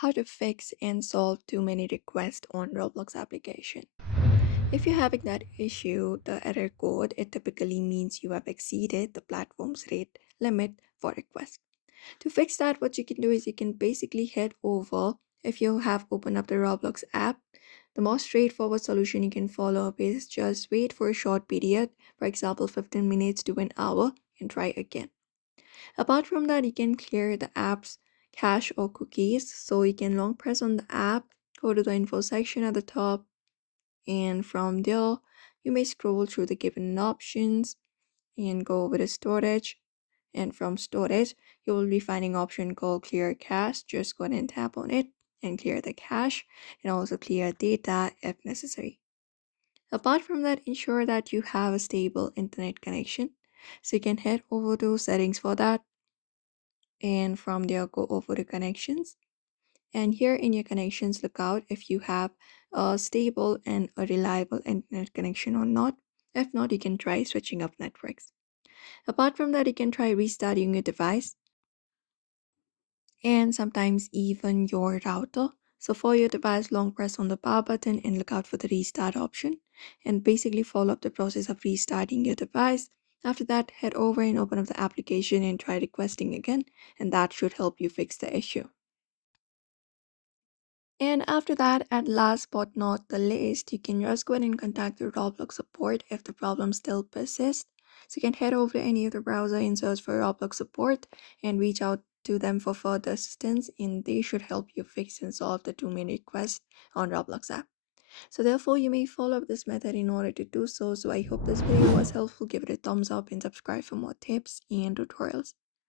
How to fix and solve too many requests on Roblox application. If you're having that issue, the error code, it typically means you have exceeded the platform's rate limit for requests. To fix that, what you can do is you can basically head over if you have opened up the Roblox app. The most straightforward solution you can follow is just wait for a short period, for example 15 minutes to an hour, and try again. Apart from that, you can clear the app's cache or cookies. So you can long press on the app, go to the info section at the top, and from there, you may scroll through the given options and go over to storage. And from storage, you will be finding option called clear cache. Just go ahead and tap on it and clear the cache and also clear data if necessary. Apart from that, ensure that you have a stable internet connection. So you can head over to settings for that, and from there go over to connections, and here in your connections look out if you have a stable and a reliable internet connection or not. If not, you can try switching up networks. Apart from that, you can try restarting your device and sometimes even your router. So for your device, long press on the power button and look out for the restart option, and basically follow up the process of restarting your device. After that, head over and open up the application and try requesting again, and that should help you fix the issue. And after that, at last but not the least, you can just go ahead and contact the Roblox support if the problem still persists. So you can head over to any of the browser and search for Roblox support and reach out to them for further assistance, and they should help you fix and solve the too many requests on Roblox app. So therefore, you may follow up this method in order to do so. So I hope this video was helpful. Give it a thumbs up and subscribe for more tips and tutorials.